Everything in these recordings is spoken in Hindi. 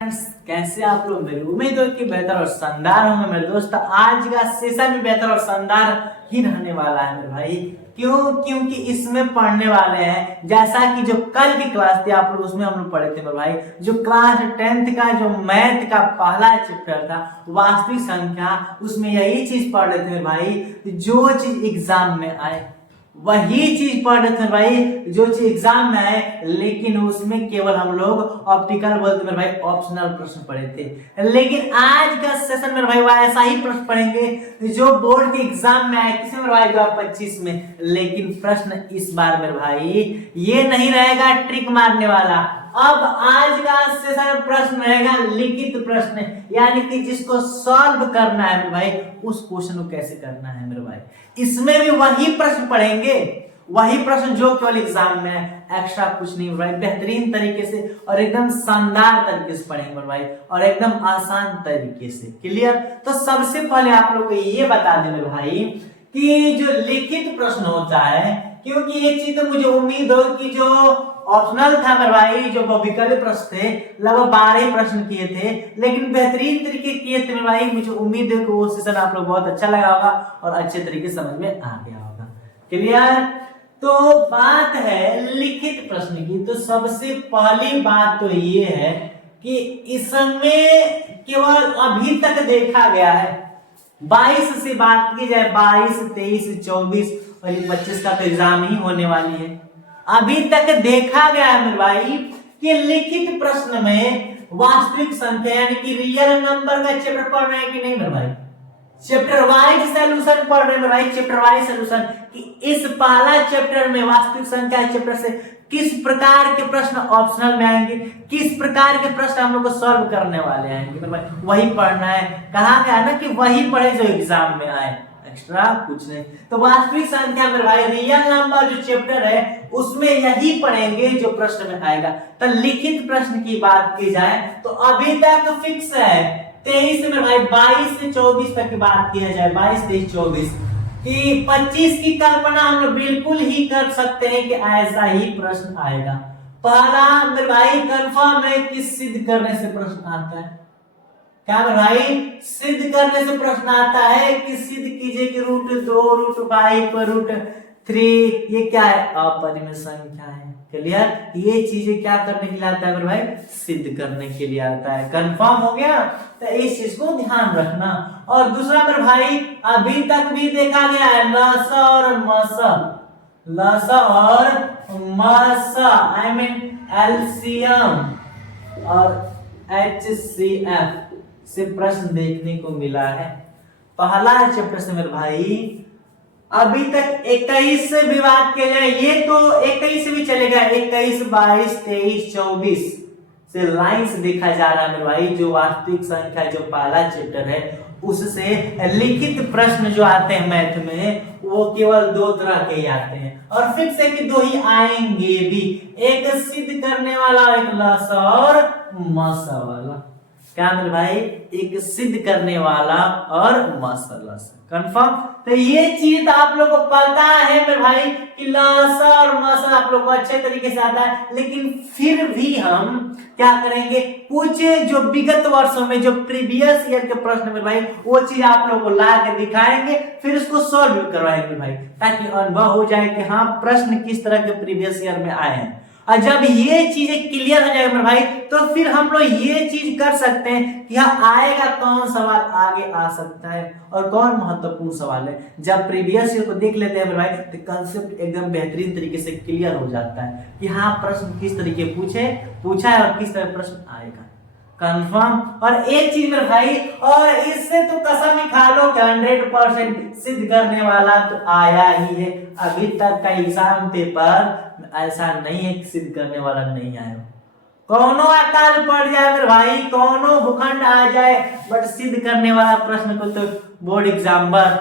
फ्रेंड्स, कैसे आप लोग। मेरी उम्मीद है कि बेहतर और शानदार होंगे मेरे दोस्त। आज का सेशन भी बेहतर और शानदार ही रहने वाला है मेरे भाई। क्यों? क्योंकि इसमें पढ़ने वाले हैं जैसा कि जो कल की क्लास थी आप लोग उसमें हम लोग पढ़े थे मेरे भाई। जो क्लास 10th का जो मैथ का पहला चैप्टर था वास्तविक संख्या, उसमें यही चीज पढ़ रहे थे मेरे भाई। जो चीज एग्जाम में आए वही चीज पढ़ रहे थे भाई, जो चीज एग्जाम में आए, लेकिन उसमें केवल हम लोग ऑप्टिकल बोलते मेरे भाई ऑप्शनल प्रश्न पढ़े थे। लेकिन आज का सेशन मेरे भाई वो ऐसा ही प्रश्न पढ़ेंगे जो बोर्ड के एग्जाम में आए किसी मेरे भाई 2025 में। लेकिन प्रश्न इस बार मेरे भाई ये नहीं रहेगा ट्रिक मारने वाला। अब आज का सेशन प्रश्न रहेगा लिखित प्रश्न, यानी कि जिसको सॉल्व करना है मेरे भाई, उस क्वेश्चन को कैसे करना है मेरे भाई। इसमें भी वही प्रश्न पढ़ेंगे, वही प्रश्न जो केवल एग्जाम में एक्स्ट्रा कुछ नहीं भाई। बेहतरीन तरीके से और एकदम शानदार तरीके से पढ़ेंगे मेरे भाई, और एकदम आसान तरीके से। क्लियर? तो सबसे पहले आप लोग को ये बता दें मेरे भाई कि जो लिखित प्रश्न होता है, क्योंकि ये चीज तो मुझे उम्मीद हो कि जो ऑप्शनल था मेरे भाई, जो विकल्प प्रश्न थे लगभग 12 प्रश्न किए थे, लेकिन बेहतरीन तरीके किए थे मेरे भाई। मुझे उम्मीद है कि वो सेशन आप लोग बहुत अच्छा लगा होगा और अच्छे तरीके से समझ में आ गया होगा। क्लियर? तो बात है लिखित प्रश्न की। तो सबसे पहली बात तो ये है कि इसमें केवल अभी तक देखा गया है 22 से बात की जाए, 22, 23, 24 और 25 का तो एग्जाम ही होने वाली है। अभी तक देखा गया है मेरे भाई कि लिखित प्रश्न में वास्तविक संख्या यानी कि रियल नंबर का चैप्टर पढ़ रहे हैं कि नहीं मेरे भाई। चैप्टर वाइज सॉल्यूशन पढ़ रहे हैं मेरे भाई, चैप्टर वाइज सॉल्यूशन कि इस पहला चैप्टर में वास्तविक संख्या चैप्टर से किस प्रकार के प्रश्न ऑप्शनल में आएंगे, किस प्रकार के प्रश्न हम लोग को सॉल्व करने वाले आएंगे मेरे भाई, वही पढ़ना है। कहा गया ना कि वही पढ़े जो एग्जाम में आए, एक्स्ट्रा कुछ नहीं। तो वास्तविक संख्या मेरे भाई रियल नंबर जो चैप्टर है उसमें यही पढ़ेंगे जो प्रश्न में आएगा। तो लिखित प्रश्न की बात की जाए तो अभी तक फिक्स है 23 से मेरे भाई 22 से 24 तक की बात किया जाए, 22, 23, 24 कि 25 की कल्पना हम लोग बिल्कुल ही कर सकते हैं कि ऐसा ही प्रश्न आएगा। पहला मेरे भाई कंफर्म है कि सिद्ध करने से प्रश्न आता है। क्या मेरे भाई? सिद्ध करने से प्रश्न आता है कि सिद्ध कीजिए कि √2, √5, √3 ये क्या है? अपरिमेय संख्या है। क्लियर? ये चीजें क्या करने के लिए आता है मेरे भाई? सिद्ध करने के लिए आता है। कंफर्म हो गया? तो इस चीज को ध्यान रखना। और दूसरा मेरे भाई अभी तक भी देखा गया है लसा और मसा, लसा और मसा आई मीन एलसीएम और HCF से प्रश्न देखने को मिला है। पहला चैप्टर से मेरे भाई अभी तक 21 से भी बात किया जाए, ये तो 21 से भी चलेगा, 21, 22, 23, 24 से लाइन से देखा जा रहा है मेरे भाई। जो वास्तविक संख्या जो पहला चैप्टर है उससे लिखित प्रश्न जो आते हैं मैथ में वो केवल 2 तरह के ही आते हैं, और फिक्स है कि 2 ही आएंगे भी, एक सिद्ध करने वाला, एक लसा और मसा वाला। क्या मेरे भाई? एक सिद्ध करने वाला और मसला से कंफर्म। तो ये चीज आप लोग को पता है मेरे भाई कि लसा और मसला आप लोग को अच्छे तरीके से आता है, लेकिन फिर भी हम क्या करेंगे, कुछ जो विगत वर्षों में जो प्रीवियस ईयर के प्रश्न मेरे भाई वो चीज आप लोग को ला के दिखाएंगे, फिर उसको सॉल्व करवाएंगे भाई, ताकि अनुभव हो जाए कि हाँ प्रश्न किस तरह के प्रीवियस ईयर में आए हैं। और जब ये चीजें क्लियर हो जाएगा मेरे भाई तो फिर हम लोग ये चीज कर सकते हैं कि हाँ आएगा कौन सवाल आगे आ सकता है और कौन महत्वपूर्ण सवाल है। जब प्रीवियस ईयर को देख लेते हैं मेरे भाई तो कंसेप्ट एकदम बेहतरीन तरीके से क्लियर हो जाता है कि हाँ प्रश्न किस तरीके पूछा है और किस तरह प्रश्न आएगा। कंफर्म? और एक चीज मेरे भाई, और इससे तो कसम ही खा लो कि 100% सिद्ध करने वाला तो आया ही है। अभी तक का एग्जाम पेपर ऐसा नहीं है कि सिद्ध करने वाला नहीं आया। कौनो अकाल पड़ जाए मेरे भाई, कौनो भूखंड आ जाए, बट सिद्ध करने वाला प्रश्न को तो बोर्ड एग्जामिनर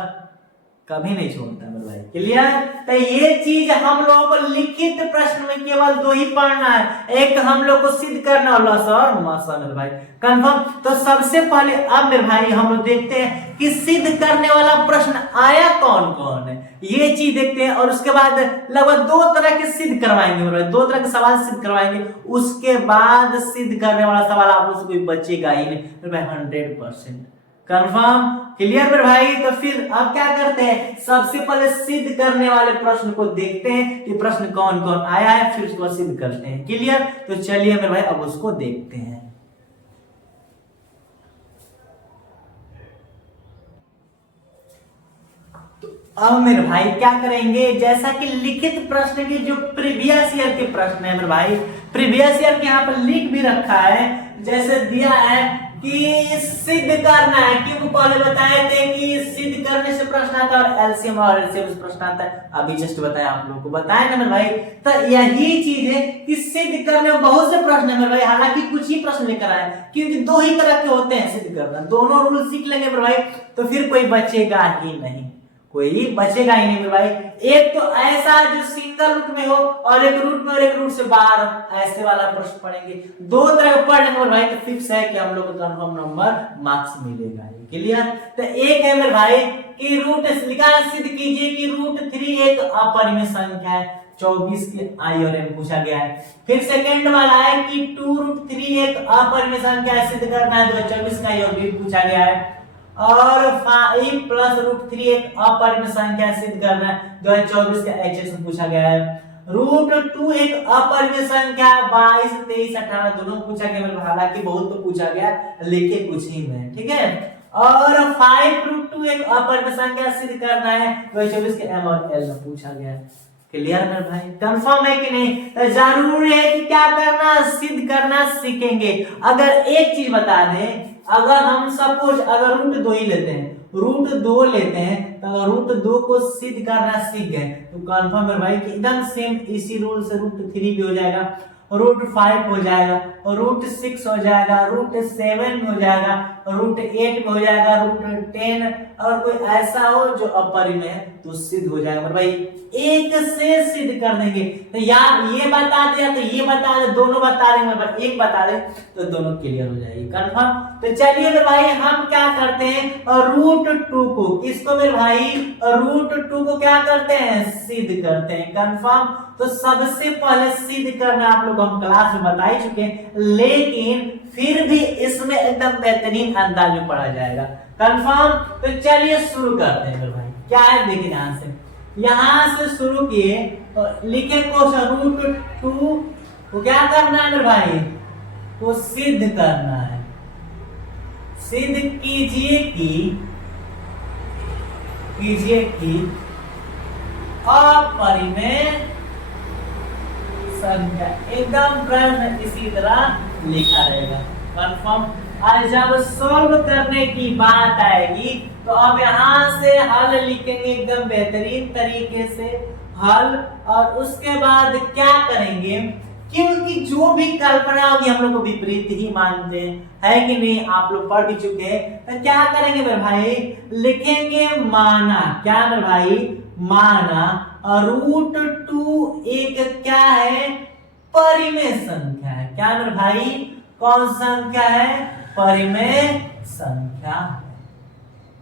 कभी नहीं छोड़ता मेरे भाई। क्लियर। तो ये चीज हम लोगों को लिखित प्रश्न में केवल 2 ही पढ़ना है, एक हम लोग को सिद्ध करना वाला सर मासा मेरे भाई कंफर्म। तो सबसे पहले अब मेरे भाई हम लोग देखते हैं कि सिद्ध करने वाला प्रश्न आया कौन कौन है, ये चीज देखते हैं। और उसके बाद लगभग 2 तरह के सिद्ध करवाएंगे मेरे भाई, 2 तरह के सवाल सिद्ध करवाएंगे। उसके बाद सिद्ध करने वाला सवाल आप लोग से कोई बचेगा ही नहीं मेरे भाई, 100% कंफर्म। क्लियर मेरे भाई। तो फिर अब क्या करते हैं, सबसे पहले सिद्ध करने वाले प्रश्न को देखते हैं कि प्रश्न कौन कौन आया है, फिर उसको सिद्ध करते हैं। क्लियर। तो चलिए मेरे भाई अब उसको देखते हैं। अब मेरे भाई क्या करेंगे, जैसा कि लिखित प्रश्न की जो प्रीवियस ईयर के प्रश्न है मेरे भाई, प्रीवियस ईयर के यहाँ पर लिख भी रखा है, जैसे दिया है कि सिद्ध करना है। क्योंकि पहले बताए थे कि सिद्ध करने से प्रश्न आता है और एलसीएम और एलसीएम से प्रश्न आता है, अभी जस्ट बताया आप लोगों को, बताया ना मेरे भाई। तो यही चीज है कि सिद्ध करने में बहुत से प्रश्न है मेरे भाई, हालांकि कुछ ही प्रश्न लेकर आए क्योंकि 2 ही तरह के होते हैं सिद्ध करना। दोनों रूल सीख लेंगे मेरे भाई तो फिर कोई बचेगा ही नहीं, कोई बचेगा ही नहीं मेरे भाई। एक तो ऐसा जो सिंगल रूट में हो और एक रूट में और एक रूट से बाहर, ऐसे वाला प्रश्न पढ़ेंगे। 2 तरह पढ़ लेंगे मेरे भाई तो फिक्स है कि हम लोग को कंफर्म नंबर मार्क्स मिलेगा। क्लियर। तो एक है मेरे भाई कि रूट लिखा सिद्ध कीजिए कि रूट 3 एक अपरिमेय संख्या है, 24 के आई और एम पूछा गया है। फिर सेकंड वाला है कि 2√3 एक अपरिमेय संख्या है, सिद्ध करना है, 24 का आई और बी पूछा गया है। और 5 + √3 एक अपरिमेय संख्या सिद्ध करना है, 2024 का एचएस में पूछा गया है। √2 एक अपरिमेय संख्या, 22, 23, 18 दोनों पूछा गया, हालांकि बहुत तो पूछा गया, लिखे कुछ ही में, ठीक है। और 5√2 एक अपरिमेय संख्या सिद्ध करना है, 2024 के एम और एल में पूछा गया है। क्लियर मेरे भाई, कंफर्म है कि नहीं। तो जरूरी है कि क्या करना, सिद्ध करना सीखेंगे। अगर एक चीज बता दें, अगर हम सपोज अगर √2 ही लेते हैं, √2 लेते हैं, तो अगर √2 को सिद्ध करना सीख गए तो कंफर्म है भाई कि एकदम सेम इसी रूल से √3 भी हो जाएगा, √5 हो जाएगा, √6 हो जाएगा, √7 भी हो जाएगा, √8 भी हो जाएगा, √10 और कोई ऐसा हो जो अपरिमेय है तो सिद्ध हो जाएगा भाई, एक से सिद्ध कर देंगे। तो यार ये बता दे तो ये बता दे, दोनों बता देंगे, मतलब एक बता दे तो दोनों क्लियर हो जाएगी, कंफर्म। तो चलिए मेरे भाई हम क्या करते हैं, √2 को, किसको मेरे भाई, √2 को क्या करते हैं, सिद्ध करते हैं, कंफर्म। तो सबसे पहले सिद्ध करना आप लोग हम क्लास में बता ही चुके हैं, लेकिन फिर भी इसमें एकदम बेहतरीन अंदाज में पढ़ा जाएगा, कंफर्म। तो चलिए शुरू करते हैं मेरे भाई, क्या है देखिए यहां से शुरू किए, लिखे क्वेश्चन √2 को क्या करना है मेरे भाई, को सिद्ध करना है। सिद्ध कीजिए कि अपरिमेय संख्या, एकदम प्रश्न इसी तरह लिखा रहेगा, कंफर्म। और जब सॉल्व करने की बात आएगी तो अब यहाँ से हल लिखेंगे एकदम बेहतरीन तरीके से हल, और उसके बाद क्या करेंगे, क्योंकि जो भी कल्पना होगी हम लोग को विपरीत ही मानते हैं, है कि नहीं, आप लोग पढ़ भी चुके हैं। तो क्या करेंगे मेरे भाई, लिखेंगे माना, क्या मेरे भाई, माना, और √2 एक क्या है, परिमेय संख्या है, क्या मेरे भाई, कौन संख्या है, परिमेय संख्या।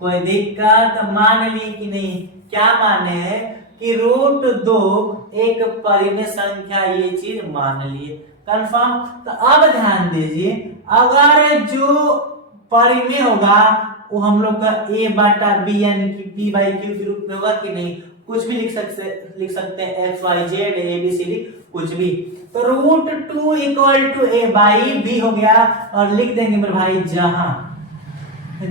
कोई दिक्कत, मान ली कि नहीं, क्या माने हैं कि √2 एक परिमेय संख्या, ये चीज मान लिए, कंफर्म। तो अब ध्यान दीजिए, अगर जो परिमेय होगा वो हम लोग का a/b यानी कि p/q के रूप में होगा कि नहीं, कुछ भी लिख सकते हैं, x y z abcd कुछ भी। तो √2 = a/b हो गया, और लिख देंगे मेरे भाई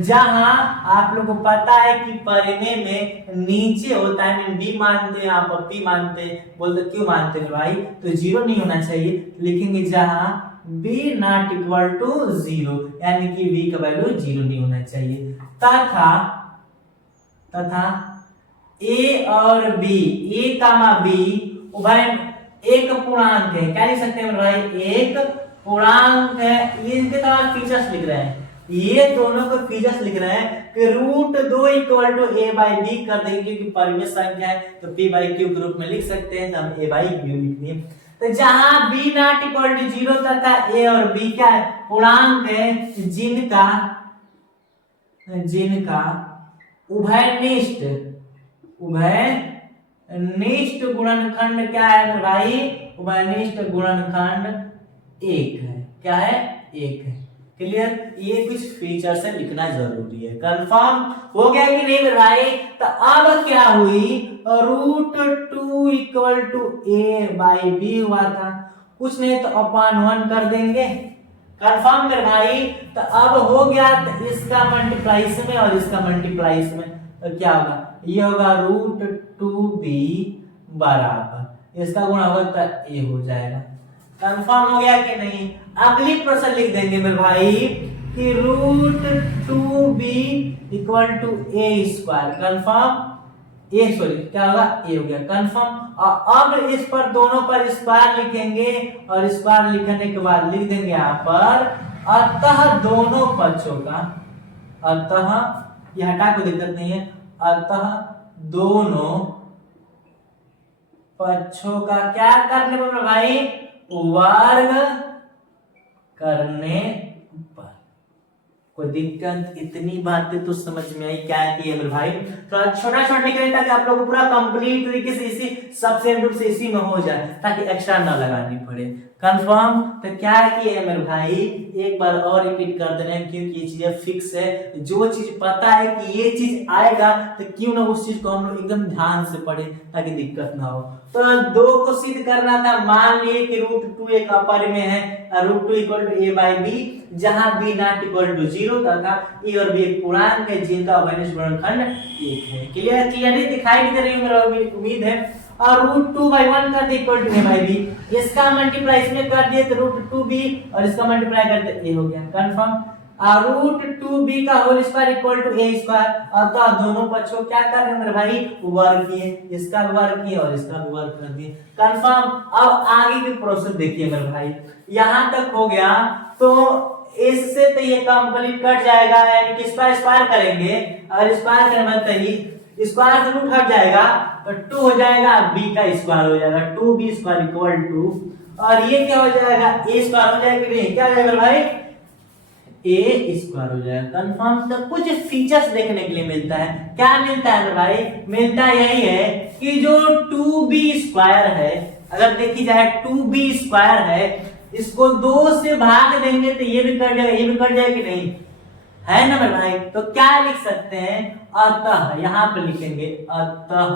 जहां आप लोग को पता है कि परिमेय में नीचे होता है, b मानते हैं, आप p मानते हैं, बोलते क्यों मानते हैं भाई, तो 0 नहीं होना चाहिए, लिखेंगे जहां b ≠ 0, यानी कि b का वैल्यू 0 नहीं होना चाहिए, तथा a और b, a, b उभय एक पूर्णांक है, क्या लिख सकते हैं भाई, एक पूर्णांक है। इनके तरह फीचर्स लिख रहे हैं, ये दोनों को फिजिक्स लिख रहे हैं कि root 2 equal to a by B कर देंगे, क्योंकि परिमेय संख्या है तो p बाई क्यू के रूप में लिख सकते हैं, तो हम a बाई क्यू लिख दिए। तो जहां b नॉट इक्वल टू 0 तथा a और b क्या है, पूर्णांक है, जिनका उभयनिष्ठ गुणनखंड क्या है मेरे भाई, उभयनिष्ठ गुणनखंड 1 है। क्या है, 1 है। क्लियर, ये कुछ फीचर्स है, लिखना जरूरी है। कंफर्म हो गया कि नहीं मेरे भाई? तो अब क्या हुई, root 2 equal to a by B हुआ था, कुछ नहीं तो अपॉन 1 कर देंगे। कंफर्म मेरे भाई? तो अब हो गया, तो इसका मल्टीप्लाई इसमें और इसका मल्टीप्लाई इसमें, तो क्या होगा, ये होगा रूट 2b बराबर इसका गुणा होगा तो a हो जाएगा। कंफर्म हो गया कि नहीं? अगली प्रश्न लिख देंगे मेरे भाई कि root 2b equal to a square. Confirm, क्या होगा, a हो गया। कंफर्म। और अब इस पर दोनों पर स्क्वायर लिखेंगे और स्क्वायर लिखने के बाद लिख देंगे यहाँ पर अतः दोनों पक्षों का, अतः ये हटा को दिक्कत नहीं है, अतः दोनों पक्षों का क्या करने पर भाई, वर्ग करने पर। कोई दिक्कत, इतनी बातें तो समझ में आई क्या है मेरे भाई? तो छोटा छोटा लिखेंगे ताकि आप लोग को पूरा कंप्लीट तरीके से इसी सबसे रूप से इसी में हो जाए, ताकि एक्स्ट्रा ना लगानी पड़े। कंफर्म। तो क्या किए मेरे भाई, एक बार और रिपीट कर दे रहे हैं, क्योंकि ये चीजें फिक्स है। जो चीज पता है कि ये चीज आएगा तो क्यों ना उस चीज को हम लोग एकदम ध्यान से पढ़े ताकि दिक्कत ना हो। तो 2 को सिद्ध करना था। मान लिए कि रूट 2 एक अपरिमेय है, root 2 equal to a by B, जहां b नॉट इक्वल टू 0 तथा a और b एक पूर्णांक है जिनका उभयनिष्ठ गुणनखंड 1 है। क्लियरली दिखाई भी दे रही है मेरा उम्मीद है। और रूट 2 बाई 1 कर दे equal to a by B, इसका मल्टीप्लाई इसमें कर दिए तो रूट 2b और इसका मल्टीप्लाई करते a हो गया। कंफर्म। और रूट 2b का whole square equal to a square, अतः दोनों पक्षों क्या कर रहे हैं मेरे भाई, वर्ग किए, इसका वर्ग किए और इसका वर्ग कर दिए। कंफर्म। अब आगे की प्रोसेस देखिए मेरे भाई, यहां तक हो गया तो इससे तो ये कंप्लीट कट जाएगा, यानी कि इसका स्क्वायर करेंगे और स्क्वायर करने बाद ही स्क्वायर से रूट हट जाएगा तो 2 हो जाएगा, b का स्क्वायर हो जाएगा, 2b स्क्वायर इक्वल टू, और ये क्या हो जाएगा, a स्क्वायर हो जाएगा कि नहीं, क्या हो जाएगा भाई, a स्क्वायर हो जाएगा। कंफर्म। तो कुछ फीचर्स देखने के लिए मिलता है। क्या मिलता है भाई, मिलता यही है कि जो 2b स्क्वायर है, अगर देखी जाए 2b स्क्वायर है, इसको 2 से भाग देंगे तो ये भी कट जाएगा, ये भी कट जाएगा कि नहीं, है ना मेरे भाई? तो क्या लिख सकते हैं, अतः यहां पे लिखेंगे अतः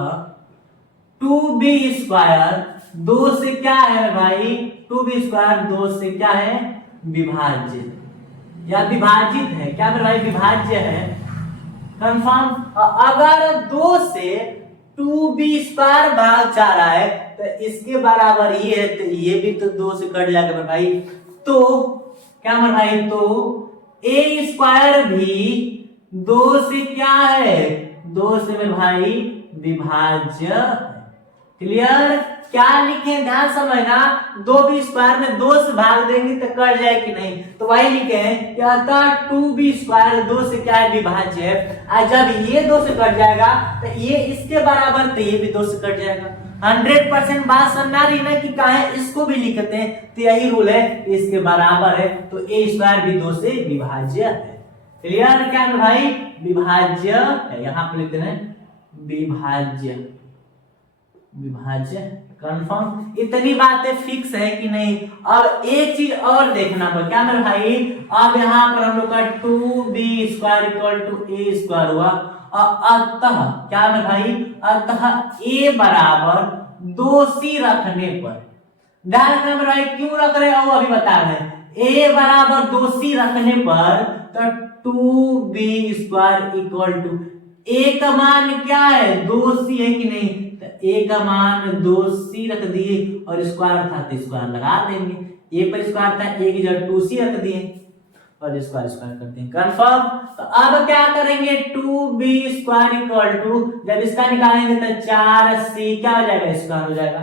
2b स्क्वायर 2 से क्या है भाई, 2b स्क्वायर 2 से क्या है, विभाज्य या विभाजित है। क्या मेरे भाई, विभाज्य है। कंफर्म। अगर 2 से 2b स्क्वायर भाग जा रहा है तो इसके बराबर ये है, तो ये भी तो 2 से कट जाएगा मेरे भाई। तो क्या मेरे भाई, तो a स्क्वायर भी 2 से क्या है, 2 से मेरे भाई विभाज्य। क्लियर। क्या लिखे, ध्यान समझना, 2b स्क्वायर में 2 से भाग देंगे तो कट जाए कि नहीं, तो वही लिखे हैं कि अतः 2b स्क्वायर 2 से क्या है, विभाज्य है। और जब ये 2 से कट जाएगा तो ये इसके बराबर, तो ये भी 2 से कट जाएगा। 100% बात समझ आ रही ना कि काहे इसको भी लिखते हैं, तो यही रूल है, इसके बराबर है तो a स्क्वायर भी 2 से विभाज्य है। क्लियर। क्या है भाई, विभाज्य है, यहां पर लिखते हैं विभाज्य, विभाज्य। कंफर्म। इतनी बातें फिक्स है कि नहीं। अब एक चीज और देखना पड़ेगा, क्या मेरे भाई, अब यहाँ पर हम लोग का 2b square equal to a square हुआ, अतः क्या मेरे भाई, अतः a बराबर 2 c रखने पर, ध्यान रखना मेरे भाई, क्यों रख रहे हैं वो अभी बता रहे हैं। a बराबर 2 c रखने पर तो 2b square equal to a का मान क्या है, 2c है कि नहीं, a का मान 2c रख दिए और स्क्वायर था तो स्क्वायर लगा देंगे, a पर स्क्वायर था, a की जगह 2c रख दिए और स्क्वायर स्क्वायर कर देंगे। कंफर्म। तो अब क्या करेंगे, 2b स्क्वायर इक्वल टू, जब इसका निकालेंगे तो 4c क्या हो जाएगा, स्क्वायर हो जाएगा।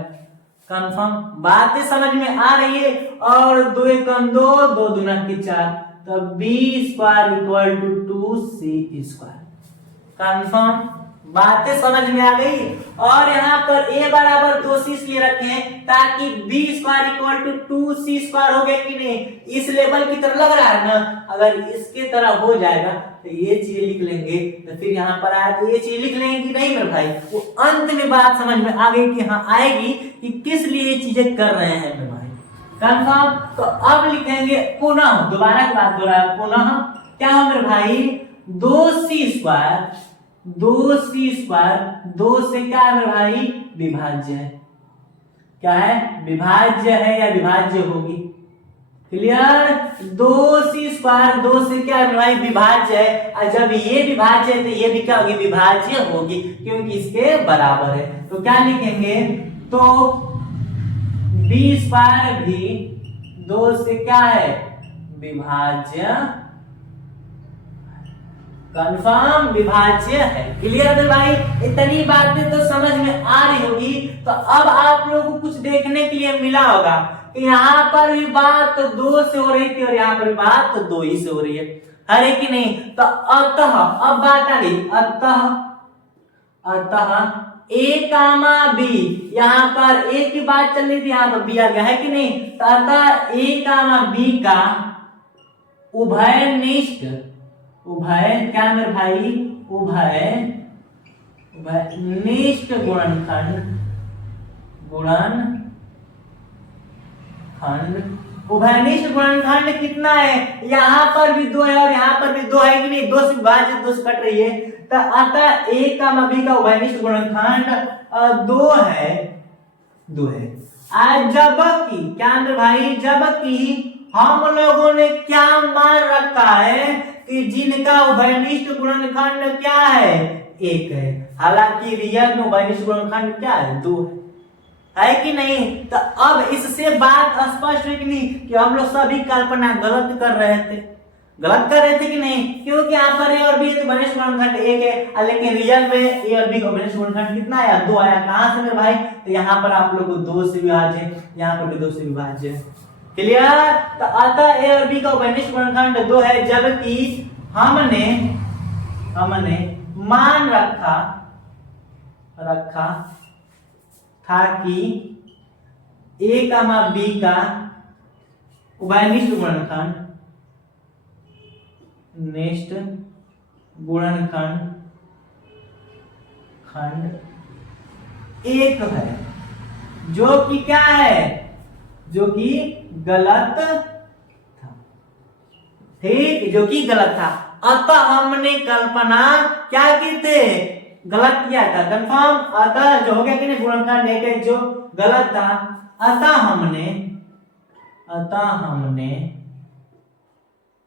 कंफर्म। बातें समझ में आ रही है। और 2 1 2, 2 2 4, तो B square equal to 2c square. Confirm, बातें समझ में आ गई। और यहाँ पर a बराबर 2c इसलिए रखे हैं ताकि b square equal to 2c square हो गया कि नहीं, इस लेवल की तरह लग रहा है ना। अगर इसके तरह हो जाएगा तो ये चीज लिख लेंगे, तो फिर यहाँ पर आया तो ये चीज लिख लेंगे कि नहीं मेरे भाई। वो अंत में बात समझ में आ गई कि हाँ आएगी कि किस लिए ये चीजें कर रहे हैं मेरे भाई। कंफर्म। तो अब लिखेंगे पुनः, दोबारा की बात हो रहा है, पुनः क्या हो मेरे भाई, 2c स्क्वायर, 2c स्क्वायर 2 से क्या है मेरे भाई, विभाज्य है। क्या है, विभाज्य है या विभाज्य होगी। क्लियर, 2c स्क्वायर 2 से क्या है मेरे भाई, विभाज्य है। और जब ये विभाज्य है तो ये भी क्या होगी, विभाज्य होगी, क्योंकि इसके बराबर है। तो क्या लिखेंगे, तो b स्क्वायर भी 2 से क्या है, विभाज्य, कंफर्म विभाज्य है। क्लियर है भाई, इतनी बातें तो समझ में आ रही होगी। तो अब आप लोगों को कुछ देखने के लिए मिला होगा कि यहाँ पर भी बात तो 2 से हो रही थी और यहाँ पर भी बात तो 2 ही से हो रही है कि नहीं। तो अतः अब बात आ गई, अतः a कामा b, यहाँ पर a की बात चल रही थी, यहाँ पर b आ गया है कि नहीं। तो अतः a कामा b का उभयनिष्ठ, उभय क्या मेरे भाई, उभयनिष्ठ गुणनखंड, उभयनिष्ठ गुणनखंड कितना है, यहाँ पर भी 2 है और यहाँ पर भी 2 है कि नहीं, 2 से विभाजित 2 से कट रही है। तो अतः a का b का उभयनिष्ठ गुणनखंड 2 है। आज जबकि क्या मेरे भाई, जबकि हम लोगों ने क्या मान रखा है कि जिनका उभयनिष्ठ गुणनखंड क्या है, 1 है। हालांकि रियल में उभयनिष्ठ गुणनखंड क्या है, 2 है कि नहीं। तो अब इससे बात स्पष्ट है कि नहीं कि हम लोग सभी कल्पना गलत कर रहे थे कि नहीं, क्योंकि यहाँ पर a और b तो उभयनिष्ठ गुणनखंड 1 है, लेकिन रियल में a और b का उभयनिष्ठ गुणनखंड कितना आया, 2 आया। कहां से मेरे भाई, तो यहाँ पर आप लोग को 2 से विभाज्य, यहाँ पर भी 2 से विभाज्य। क्लियर। तो अतः a और b का उभयनिष्ठ गुणनखंड 2 है, जबकि हमने मान रखा था कि a कामा b का उभयनिष्ठ गुणनखंड 1 है, जो कि क्या है, जो कि गलत था। ठीक, जो कि गलत था। अतः हमने कल्पना क्या की थे, गलत किया था। कंफर्म, अतः जो हो गया कि नहीं, गुणनखंड 1 है जो गलत था। अतः हमने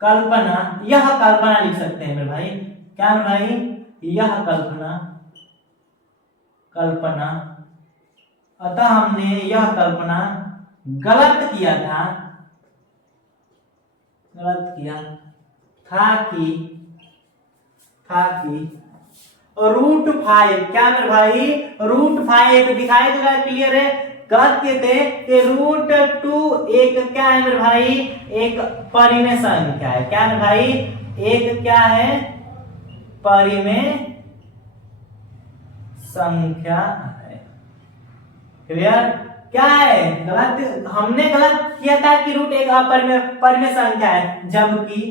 कल्पना, यह कल्पना लिख सकते हैं मेरे भाई, क्या मेरे भाई, यह कल्पना, अतः हमने यह कल्पना गलत किया था कि √5 क्या मेरे भाई, √5 दिखाई दे रहा है, क्लियर है। गलत किए थे कि √2 एक क्या है मेरे भाई, एक परिमेय संख्या है। क्या मेरे भाई, एक क्या है, परिमेय संख्या है। क्लियर, क्या है, गलत, हमने गलत किया था कि √1 अपरिमेय संख्या है, जबकि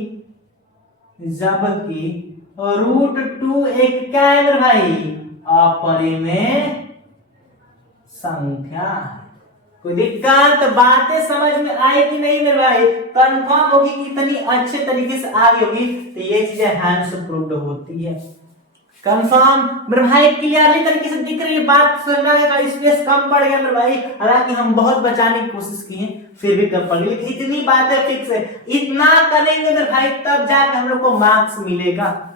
√2 एक क्या है मेरे भाई, अपरिमेय संख्या है। कोई दिक्कत, बातें समझ में आई कि नहीं मेरे भाई, कंफर्म होगी कि इतनी अच्छे तरीके से आ गई होगी। तो ये चीजें हैंड्स प्रूव्ड होती है। कंफर्म मेरे भाई, क्लियरली तरीके से दिख रही है बात, सुनना का स्पेस कम पड़ गया मेरे भाई। हालांकि हम बहुत बचाने की कोशिश किए, फिर भी कम पड़ गई, लेकिन इतनी बातें फिक्स है। इतना करेंगे मेरे भाई तब जाकर हम लोग को मार्क्स मिलेगा,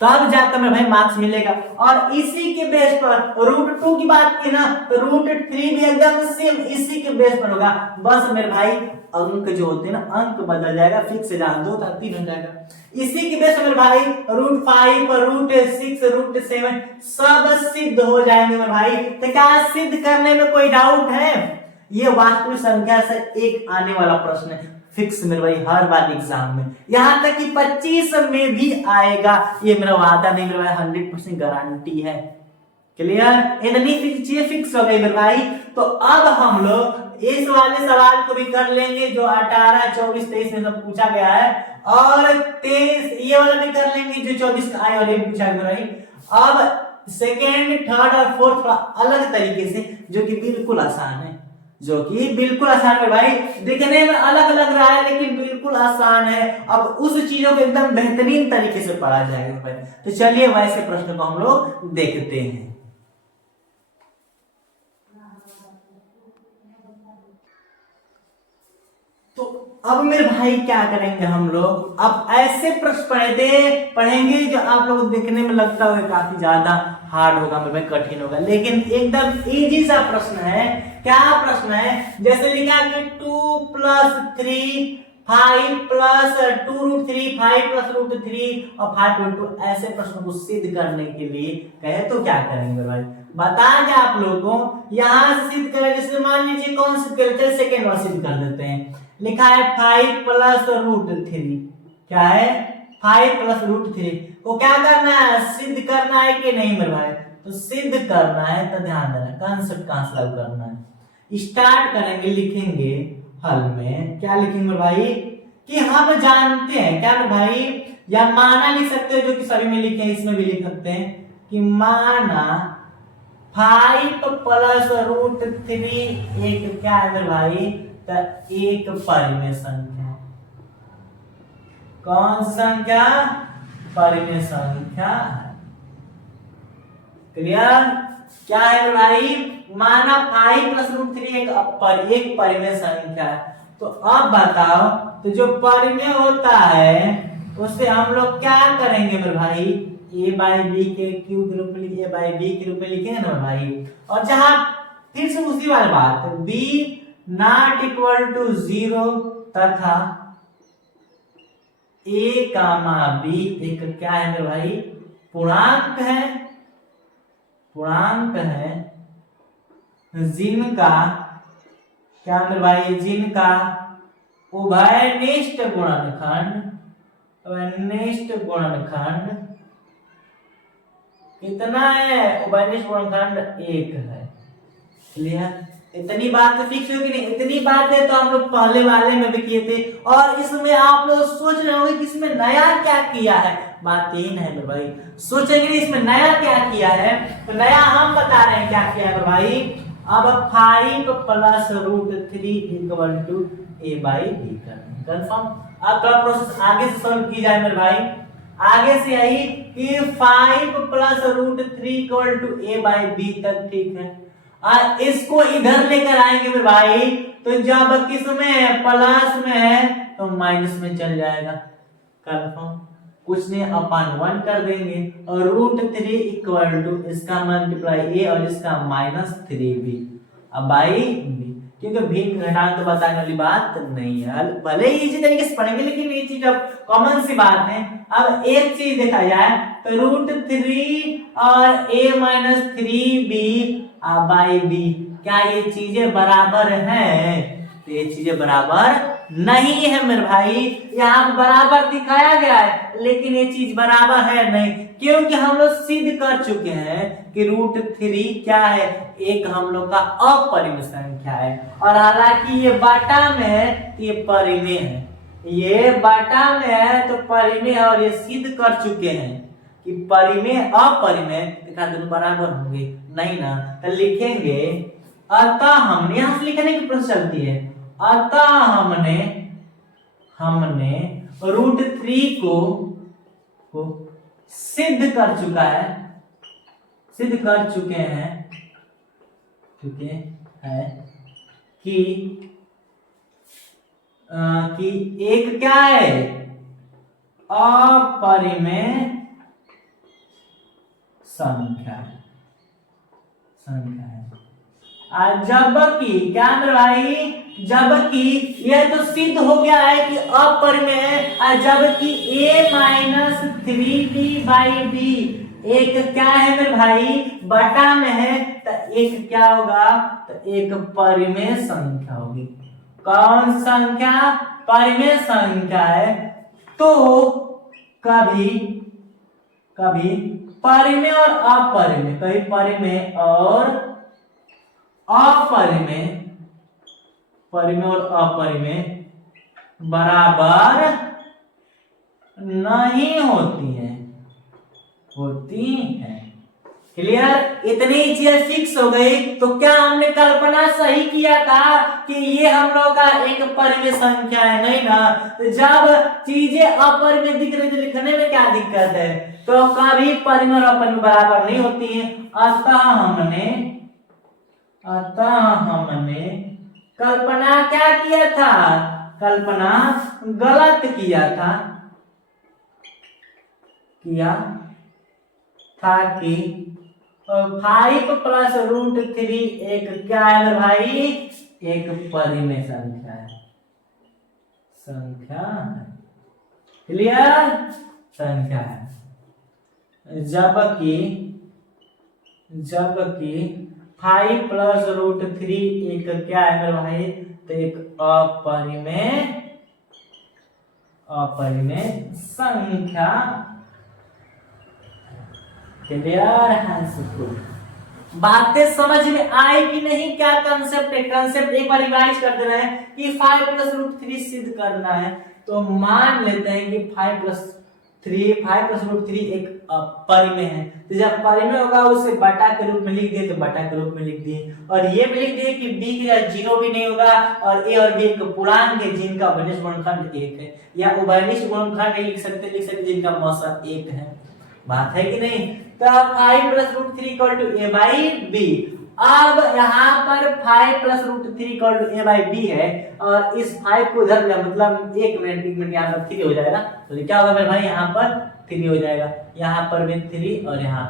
तब जाकर मेरे भाई मार्क्स मिलेगा। और इसी के बेस पर √2 की बात की ना, तो √3 भी एकदम सेम इसी के बेस पर होगा। बस मेरे भाई अंक जो होते हैं ना, अंक बदल जाएगा, फिक्स जान 2 था 3 हो जाएगा। इसी के बेस पर मेरे भाई √5 √6 √7 सब सिद्ध हो जाएंगे मेरे भाई। तो क्या सिद्ध करने में कोई डाउट है? ये वास्तविक संख्या से एक आने वाला प्रश्न है, फिक्स मेरे भाई हर बार एग्जाम में, यहाँ तक कि 25 में भी आएगा, ये मेरा वादा नहीं मेरे भाई, 100% गारंटी है। क्लियर? इतनी चीजें फिक्स हो गई मेरे भाई। तो अब हम लोग इस वाले सवाल को भी कर लेंगे जो 18, 24, 23 में सब पूछा गया है, और 23 ये वाला भी कर लेंगे जो 24 का आए और ये पूछा गया भाई। अब सेकेंड, थर्ड और फोर्थ थोड़ा अलग तरीके से, जो कि बिल्कुल आसान है, जो कि बिल्कुल आसान है भाई, दिखने में अलग अलग रहा है लेकिन बिल्कुल आसान है। अब उस चीजों को एकदम बेहतरीन तरीके से पढ़ा जाएगा भाई। तो चलिए वैसे प्रश्न को हम लोग देखते हैं। तो अब मेरे भाई क्या करेंगे हम लोग, अब ऐसे प्रश्न पढ़ेंगे जो आप लोग देखने में लगता है काफी ज्यादा हार्ड होगा मेरे भाई, कठिन होगा, लेकिन एकदम इजी सा प्रश्न है। क्या प्रश्न है? जैसे लिखा कि 2 + 3 5 + 2√3 5 + √3 और 5√2, ऐसे प्रश्न को सिद्ध करने के लिए कहे तो क्या करेंगे भाई, बता दें आप लोगों को। यहां से सिद्ध करें, जैसे मान लीजिए कौन सिद्ध करते हैं, सेकेंड वाला सिद्ध कर देते हैं। लिखा है 5 + √3, क्या है 5 + √3 को क्या करना है, सिद्ध करना है कि नहीं मेरे भाई? तो सिद्ध करना है, तो ध्यान देना कंसेप्ट कहां से लागू करना है। स्टार्ट करेंगे, लिखेंगे हल में, क्या लिखेंगे मेरे भाई कि हम जानते हैं, क्या मेरे भाई, या माना लिख सकते हो जो कि सभी में लिखे हैं, इसमें भी लिख सकते हैं कि माना 5 + √3 एक क्या है मेरे भाई, एक परिमेय संख्या। कौन सी संख्या? परिमेय संख्या है। क्लियर? क्या है भाई, माना 5 + √3 एक परिमेय संख्या है। तो अब बताओ, तो जो परिमेय होता है उससे हम लोग क्या करेंगे मेरे भाई, a/b के क्यू के रूप में लिखे, a/b के रूप में लिखेंगे ना भाई। और जहां फिर से उसी वाली बात, b ≠ 0 तथा a, b एक क्या है मेरे भाई, पूर्णांक है, पूर्णांक है, जिनका क्या मेरे भाई, जिनका उभयनिष्ठ गुणनखंड, उभयनिष्ठ गुणनखंड कितना है, उभयनिष्ठ गुणनखंड 1 है। क्लियर? इतनी बात तो फिक्स होगी नहीं, इतनी बात है तो हम लोग पहले वाले में भी किए थे, और इसमें आप लोग सोच रहे होंगे कि इसमें नया क्या किया है। बात यही नहीं है भाई, सोचेंगे इसमें नया क्या किया है, तो नया हम बता रहे हैं क्या किया है भाई। अब 5 + √3 = a/b कंफर्म। अब थोड़ा प्रोसेस आगे से सॉल्व की जाए मेरे भाई, आगे से यही कि 5 + √3 = a/b तक, ठीक है। इसको इधर लेकर आएंगे मेरे भाई, तो जब किस में प्लस में है तो माइनस में चल जाएगा, कंफर्म। कुछ नहीं, अपन 1 कर देंगे, और √3 = इसका मल्टीप्लाई a और इसका -3b, अब बाई b, क्योंकि भी घटांक तो बताने वाली बात नहीं है, भले ही इसी तरीके से पढ़ेंगे लेकिन ये चीज अब कॉमन सी बात है। अब एक चीज देखा जाए तो √3 और a-3b बाई b, क्या ये चीजें बराबर हैं? तो ये चीजें बराबर नहीं है मेरे भाई, यहाँ बराबर दिखाया गया है लेकिन ये चीज बराबर है नहीं, क्योंकि हम लोग सिद्ध कर चुके हैं कि √3 क्या है, एक हम लोग का अपरिमेय संख्या है, और हालांकि ये बटा में है तो ये परिमेय है, ये बटा में है तो परिमेय है, और ये सिद्ध कर चुके हैं कि परिमेय अपरिमेय दोनों बराबर होंगे नहीं ना। तो लिखेंगे अतः हमने, यहां से लिखने की प्रोसेस चलती है, अतः हमने √3 को सिद्ध कर चुका है, सिद्ध कर चुके हैं कि एक क्या है, अपरिमेय संख्या है। जबकि क्या भाई, जबकि यह तो सिद्ध हो गया है कि अपरिमेय है, जबकि a-3b/b एक क्या है मेरे भाई, बटा में है, तो एक क्या होगा, तो एक परिमेय संख्या होगी। कौन संख्या? परिमेय संख्या है तो कभी कभी परिमेय और अपरिमेय, कभी परिमेय और अपरिमेय, परिमेय और अपरिमेय बराबर नहीं होती है, होती है। क्लियर? इतनी चीजें फिक्स हो गई तो क्या हमने कल्पना सही किया था कि ये हम लोग का एक परिमेय संख्या है? नहीं ना। तो जब चीजें अपरिमेय दिख रही तो लिखने में क्या दिक्कत है? तो कभी परिमेय और अपरिमेय बराबर नहीं होती है। अतः हमने कल्पना क्या किया था? कल्पना गलत किया था कि 5 प्लस रूट 3 एक क्या है भाई? एक परिमेय संख्या है, क्लियर? संख्या है। जबकि 5 प्लस रूट 3 एक क्या है मेरे भाई? तो एक अपरिमेय संख्या। क्लियर है? बातें समझ में आई कि नहीं? क्या कंसेप्ट है? कंसेप्ट एक बार रिवाइज कर देना है कि 5 प्लस रूट 3 सिद्ध करना है। तो मान लेते हैं कि 5 प्लस रूट 3 एक परिमेय है। तो जब परिमेय होगा उसे बटा के रूप में लिख दिए, तो बटा के रूप में लिख दिए। और ये भी लिख दिए कि b के 0 भी नहीं होगा और a और b एक पूर्णांक है जिनका उभयनिष्ठ गुणनखंड 1 है, या उभयनिष्ठ गुणनखंड लिख सकते जिनका मौसा 1 है। बात है कि नहीं? तो 5 plus root 3 equal to a by b। अब यहाँ पर 5 plus root 3 equal to a by b है और इस 5 को इधर मतलब एक मिनट यहाँ पर 3 हो जाएगा। तो क्या होगा मेरे भाई? यहाँ पर 3 हो जाएगा, यहाँ पर भी 3 और यहाँ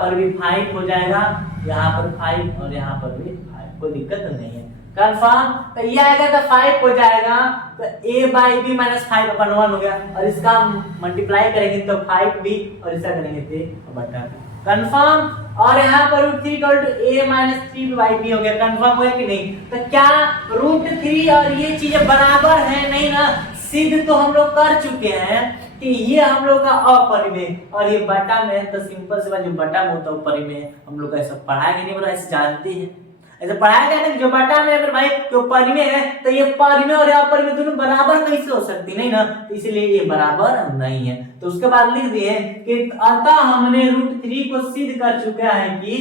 पर भी 5 हो जाएगा, यहाँ पर 5 और यहाँ पर भी 5। कोई दिक्कत नहीं है, कंफर्म? तो ये आएगा तो 5 हो जाएगा, तो a बाई बी माइनस 5 अपन 1 हो गया और इसका मल्टीप्लाई करेंगे तो 5b और इसका करेंगे तो बटा, कंफर्म? और यहाँ पर root 3 equal to a minus 3b by b हो गया, कंफर्म हुआ कि नहीं? तो क्या रूट 3 और ये चीजें बराबर है? नहीं ना। सिद्ध तो हम लोग कर चुके हैं कि ये हम लोग का अपरिमेय और ये बटा में है, तो सिंपल से बात जो बटा में होता है परिमेय। हम लोग ऐसा पढ़ाया कि नहीं पढ़ा? ऐसे जानते हैं, ऐसे पढ़ाया गया ना। जो बटा में है भाई जो परिमेय है, तो ये परिमेय और अपरिमेय दोनों बराबर कैसे हो सकती? नहीं ना। तो इसलिए ये बराबर नहीं है। तो उसके बाद लिख दिए कि अतः हमने रूट 3 को सिद्ध कर चुका है कि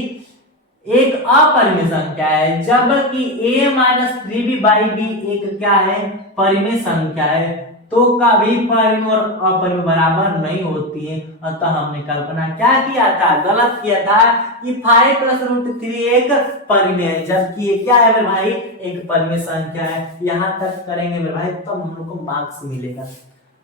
एक अपरिमेय संख्या है, जबकि a minus 3b by b एक क्या है? परिमेय संख्या है। तो कभी परिमेय और अपरिमेय बराबर नहीं होती है। अतः हमने कल्पना क्या किया था? गलत किया था कि 5 प्लस रूट 3 एक परिमेय है, जबकि ये क्या है मेरे भाई? एक परिमेय संख्या है। यहाँ तक करेंगे मेरे भाई तब हम लोग को मार्क्स मिलेगा,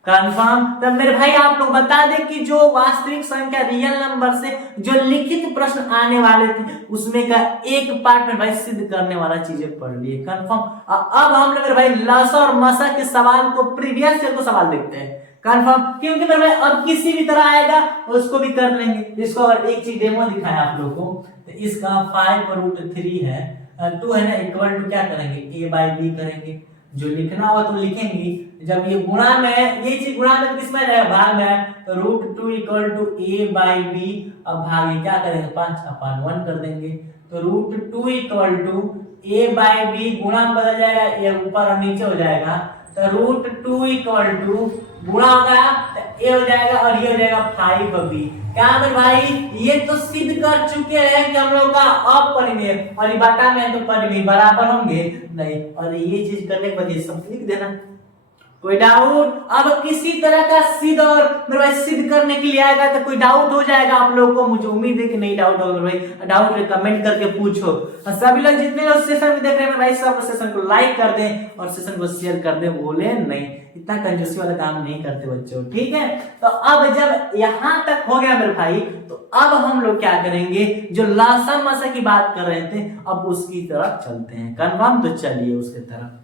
कंफर्म? तब मेरे भाई आप लोग बता दें कि जो वास्तविक संख्या रियल नंबर से जो लिखित प्रश्न आने वाले थे उसमें का एक पार्ट में भाई सिद्ध करने वाला चीजें पढ़ लिए, कंफर्म? अब हम लोग मेरे भाई लसा और मसा के सवाल को प्रीवियस ईयर को सवाल देखते हैं, कंफर्म? क्योंकि मेरे भाई अब किसी भी तरह आएगा उसको भी कर लेंगे। इसको अगर एक चीज डेमो दिखाया आप लोगों को, तो इसका 5 रूट 3 है 2 है ना, इक्वल टू क्या करेंगे? a बाई b करेंगे। जो लिखना हो तो लिखेंगे। जब ये गुणा में है, ये चीज गुणा में किस में रहेगा? भाग में है, तो root 2 equal to a by b। अब भाग क्या करेंगे? 5 अपन 1 कर देंगे। तो root 2 equal to a by b गुणा में बदल जाएगा, ये ऊपर और नीचे हो जाएगा। तो रूट 2 इक्वल टू गुणा होगा तो a हो जाएगा और ये हो जाएगा 5b। क्या मेरे भाई? ये तो सिद्ध कर चुके हैं कि हम लोग का अपरिमेय और ये बटा में है तो परिमेय बराबर होंगे नहीं। और ये चीज करने के बाद ये सब लिख देना। कोई डाउट? अब किसी तरह का सिद्ध और मेरे भाई सिद्ध करने के लिए आएगा तो कोई डाउट हो जाएगा आप लोगों को। मुझे उम्मीद है कि नहीं डाउट होगा भाई। डाउट कमेंट करके पूछो। और सभी लोग जितने लोग सेशन में देख रहे हैं भाई सब सेशन को लाइक कर दें और सेशन को शेयर कर दें। बोले नहीं, इतना कंजूसी वाला काम नहीं करते बच्चों, ठीक है? तो अब जब यहाँ तक हो गया मेरे भाई, तो अब हम लोग क्या करेंगे? जो लसा मसा की बात कर रहे थे अब उसकी तरफ चलते हैं, कंफर्म? तो चलिए उसके तरफ।